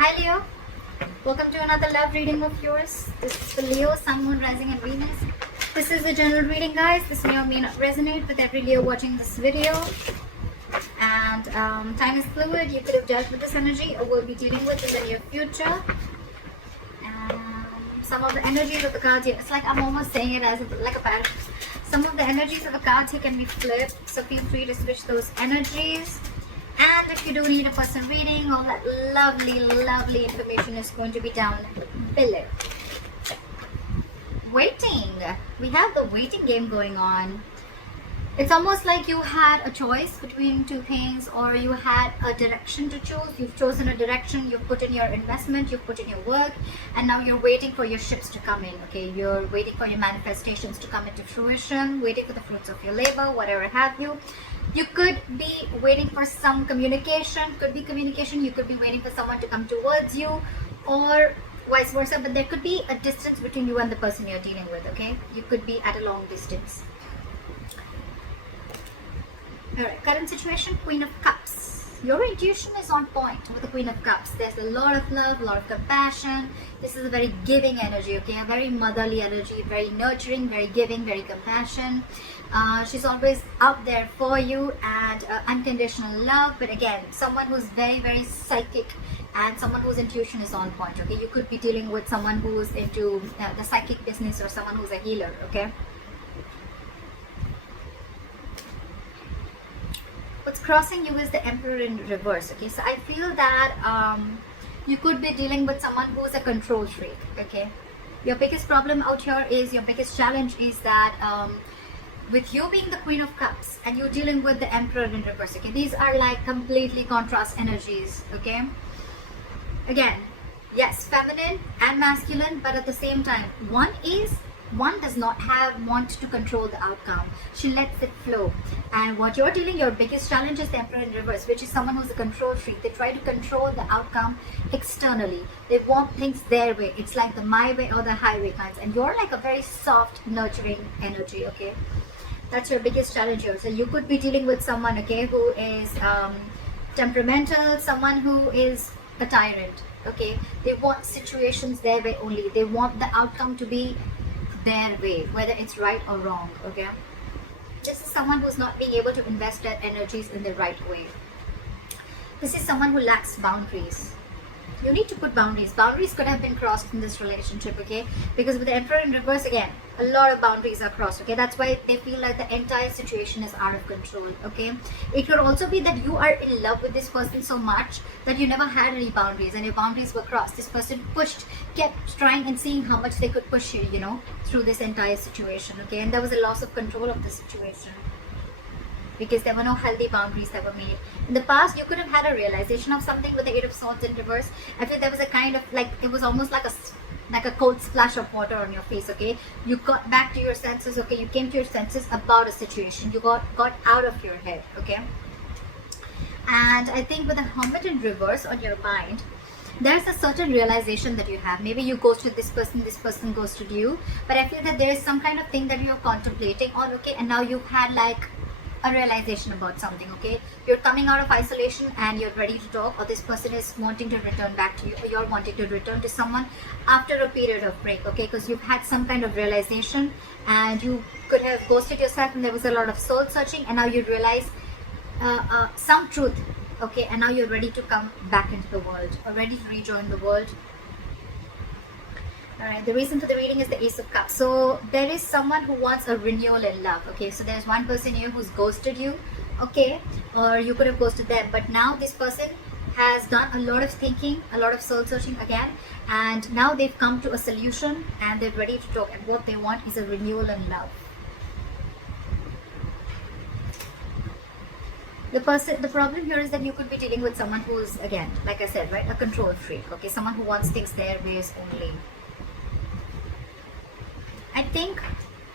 Hi Leo, welcome to another love reading of yours. This is for Leo, Sun, Moon, Rising and Venus. This is a general reading, guys. This may or may not resonate with every Leo watching this video. And time is fluid. You could have dealt with this energy or will be dealing with in the near future. Some of the energies of the cards here, it's like I'm almost saying it as like a pattern. Some of the energies of the cards here can be flipped, so feel free to switch those energies. And if you do need a personal reading, all that lovely information is going to be down below. Waiting. We have the waiting game going on. It's almost like you had a choice between two things, or you had a direction to choose. You've chosen a direction, you've put in your investment, you've put in your work, and now you're waiting for your ships to come in, okay? You're waiting for your manifestations to come into fruition, waiting for the fruits of your labor, whatever have you. You could be waiting for some communication, could be communication, you could be waiting for someone to come towards you, or vice versa, but there could be a distance between you and the person you're dealing with, okay? You could be at a long distance. Alright, current situation, Queen of Cups. Your intuition is on point with the Queen of Cups. There's a lot of love, a lot of compassion. This is a very giving energy, okay? A very motherly energy, very nurturing, very giving, very compassion. She's always out there for you, and unconditional love. But again, someone who's very psychic and someone whose intuition is on point, okay? You could be dealing with someone who's into the psychic business, or someone who's a healer, okay? What's crossing you is the Emperor in reverse, okay? So I feel that you could be dealing with someone who's a control freak, okay? Your biggest problem out here is, your biggest challenge is that with you being the Queen of Cups and you dealing with the Emperor in reverse, okay? These are like completely contrast energies, okay? Again, yes, feminine and masculine, but at the same time, one does not want to control the outcome. She lets it flow. And what you're dealing, your biggest challenge is the Emperor in reverse, which is someone who's a control freak. They try to control the outcome externally. They want things their way. It's like the my way or the highway kinds. And you're like a very soft, nurturing energy, okay? That's your biggest challenge here. So you could be dealing with someone, okay, who is temperamental, someone who is a tyrant, okay? They want situations their way only. They want the outcome to be their way, whether it's right or wrong, okay? This is someone who's not being able to invest their energies in the right way. This is someone who lacks boundaries. You need to put boundaries. Boundaries could have been crossed in this relationship, okay? Because with the Emperor in reverse, again, a lot of boundaries are crossed, okay? That's why they feel like the entire situation is out of control, okay? It could also be that you are in love with this person so much that you never had any boundaries, and your boundaries were crossed. This person kept trying and seeing how much they could push you, you know, through this entire situation, okay? And there was a loss of control of the situation, because there were no healthy boundaries that were made. In the past, you could have had a realization of something with the Eight of Swords in reverse. I feel there was a kind of, like, it was almost like a cold splash of water on your face, okay? You got back to your senses, okay? You came to your senses about a situation. You got out of your head, okay? And I think with the Hermit in reverse on your mind, there's a certain realization that you have. Maybe you ghosted this person ghosted you. But I feel that there is some kind of thing that you're contemplating on, okay? And now you've had like a realization about something, okay? You're coming out of isolation and you're ready to talk, or this person is wanting to return back to you, or you're wanting to return to someone after a period of break, okay? Because you've had some kind of realization, and you could have ghosted yourself and there was a lot of soul searching, and now you realize some truth, okay? And now you're ready to come back into the world, or ready to rejoin the world. Alright, the reason for the reading is the Ace of Cups. So there is someone who wants a renewal in love, okay? So there's one person here who's ghosted you, okay? Or you could have ghosted them, but now this person has done a lot of thinking, a lot of soul searching again, and now they've come to a solution and they're ready to talk, and what they want is a renewal in love. The problem here is that you could be dealing with someone who's, again, like I said, right, a control freak, okay? Someone who wants things their ways only. I think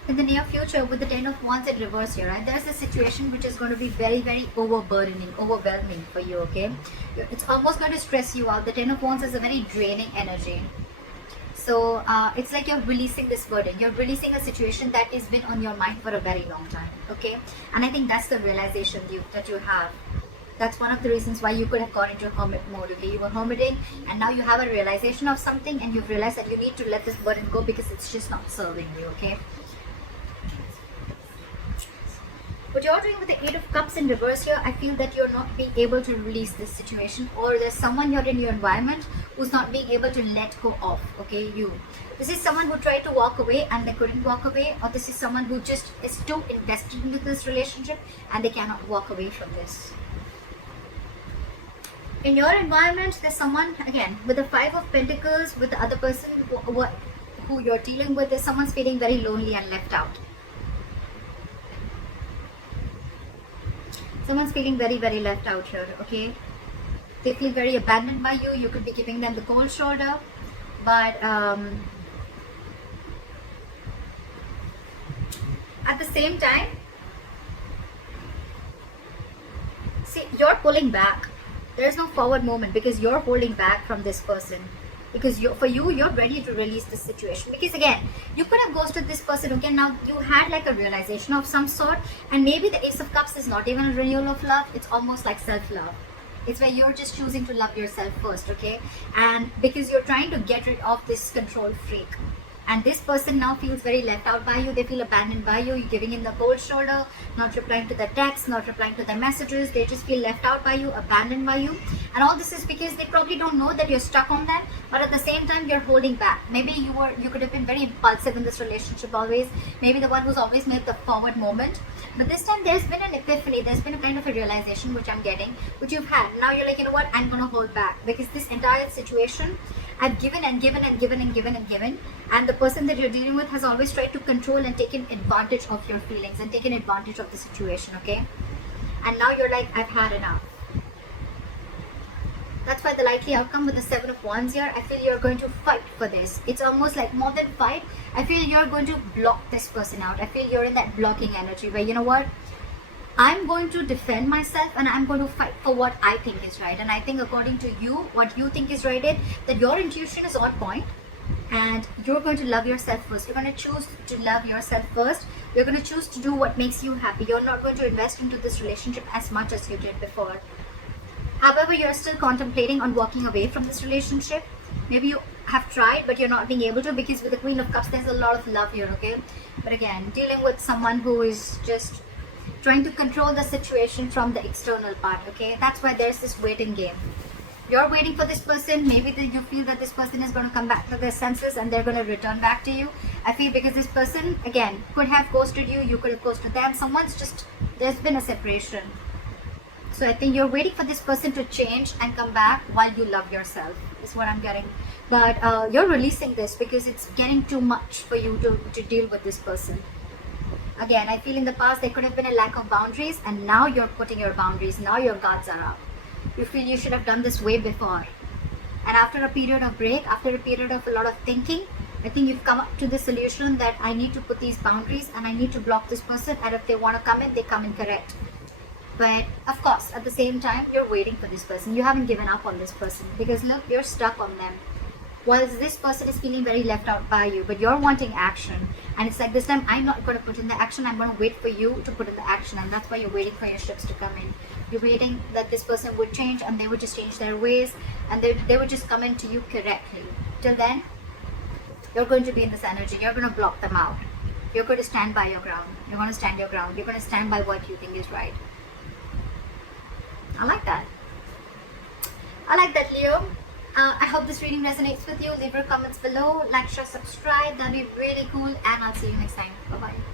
in the near future, with the Ten of Wands in reverse here, right, there's a situation which is going to be very overwhelming for you, okay? It's almost going to stress you out. The Ten of Wands is a very draining energy. So it's like you're releasing this burden. You're releasing a situation that has been on your mind for a very long time, okay? And I think that's the realization that you have. That's one of the reasons why you could have gone into hermit mode. Okay, you were hermiting, and now you have a realization of something, and you've realized that you need to let this burden go because it's just not serving you. Okay. What you're doing with the Eight of Cups in reverse here, I feel that you're not being able to release this situation, or there's someone here in your environment who's not being able to let go of, okay, you. This is someone who tried to walk away and they couldn't walk away, or this is someone who just is too invested into this relationship and they cannot walk away from this. In your environment, there's someone, again, with the Five of Pentacles, with the other person who you're dealing with, there's someone's feeling very lonely and left out. Someone's feeling very, very left out here, okay? They feel very abandoned by you. You could be giving them the cold shoulder. But at the same time, see, you're pulling back. There's no forward movement because you're holding back from this person. Because you're ready to release this situation. Because again, you could have ghosted this person. Okay, now you had like a realization of some sort, and maybe the Ace of Cups is not even a renewal of love. It's almost like self-love. It's where you're just choosing to love yourself first, okay? And because you're trying to get rid of this control freak. And this person now feels very left out by you. They feel abandoned by you. You're giving in the cold shoulder, not replying to their texts, not replying to their messages. They just feel left out by you, abandoned by you. And all this is because they probably don't know that you're stuck on them, but at the same time you're holding back. Maybe you could have been very impulsive in this relationship always. Maybe the one who's always made the forward moment. But this time there's been an epiphany. There's been a kind of a realization which I'm getting, which you've had. Now you're like, you know what? I'm gonna hold back because this entire situation I've given and given and given and given and given, and the person that you're dealing with has always tried to control and taken advantage of your feelings and taken advantage of the situation, okay? And now you're like, I've had enough. That's why the likely outcome with the Seven of Wands here, I feel you're going to fight for this. It's almost like more than fight. I feel you're going to block this person out. I feel you're in that blocking energy where, you know what? I'm going to defend myself and I'm going to fight for what I think is right. And I think according to you, what you think is right is that your intuition is on point and you're going to love yourself first. You're going to choose to love yourself first. You're going to choose to do what makes you happy. You're not going to invest into this relationship as much as you did before. However, you're still contemplating on walking away from this relationship. Maybe you have tried, but you're not being able to because with the Queen of Cups, there's a lot of love here, okay? But again, dealing with someone who is just trying to control the situation from the external part, okay? That's why there's this waiting game. You're waiting for this person. Maybe you feel that this person is going to come back to their senses and they're going to return back to you. I feel because this person, again, could have ghosted you. You could have ghosted them. There's been a separation. So I think you're waiting for this person to change and come back while you love yourself, is what I'm getting. But you're releasing this because it's getting too much for you to deal with this person. Again, I feel in the past there could have been a lack of boundaries, and now you're putting your boundaries. Now your guards are up. You feel you should have done this way before. And after a period of break, after a period of a lot of thinking, I think you've come up to the solution that I need to put these boundaries and I need to block this person, and if they want to come in, they come in correct. But of course, at the same time, you're waiting for this person. You haven't given up on this person because look, you're stuck on them. Whilst this person is feeling very left out by you, but you're wanting action. And it's like this time, I'm not going to put in the action. I'm going to wait for you to put in the action. And that's why you're waiting for your ships to come in. You're waiting that this person would change and they would just change their ways. And they would just come into you correctly. Till then, you're going to be in this energy. You're going to block them out. You're going to stand by your ground. You're going to stand your ground. You're going to stand by what you think is right. I like that. I like that, Leo. I hope this reading resonates with you. Leave your comments below, like, share, subscribe. That'd be really cool. And I'll see you next time. Bye-bye.